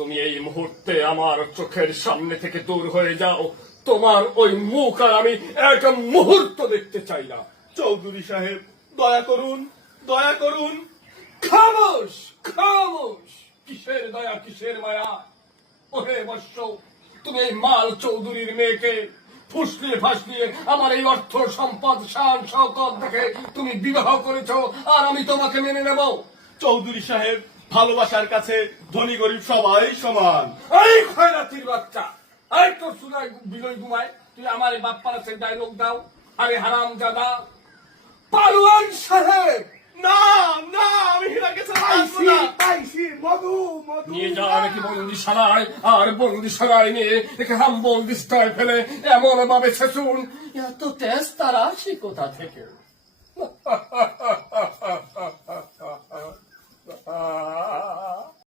তুমি এই মুহূর্তে আমার চোখের সামনে থেকে দূর হয়ে যাও। তোমার ওই মুখ আর আমি একটা মুহূর্ত দেখতে চাই না। চৌধুরী সাহেব, দয়া করুন, দয়া করুন। খামোশ, খামোশ। কিসের দয়া, কিসের মায়া? ওহে বৎস, তুমি এই মাল চৌধুরীর মেয়েকে ফুসলিয়ে ফাসলিয়ে আমার এই অর্থ সম্পদ শান শওকত দেখে তুমি বিবাহ করেছো, আর আমি তোমাকে মেনে নেব? চৌধুরী সাহেব, ভালোবাসার কাছে ধনী গরিব সবাই সমান। এই খয়রাতির বাচ্চা, এই তোর সুদায় বিলয় ঘুমায়, তুই আমার এই বাপ্পারা সে ডায়লগ দাও? আরে হারামজাদা পালোয়ান সাহেব! না না, আমি হীরাকে ছাড়া বাঁচবো না। পাইছি মধু মধু নিয়ে যাওয়া নাকি বন্দিশালায়, আর বন্দিশালায় নিয়ে একে হাম বন্দিস্তায় ফেলে এমন ভাবে ছেসুন, এত তেজ তার আসি কোথা থেকে?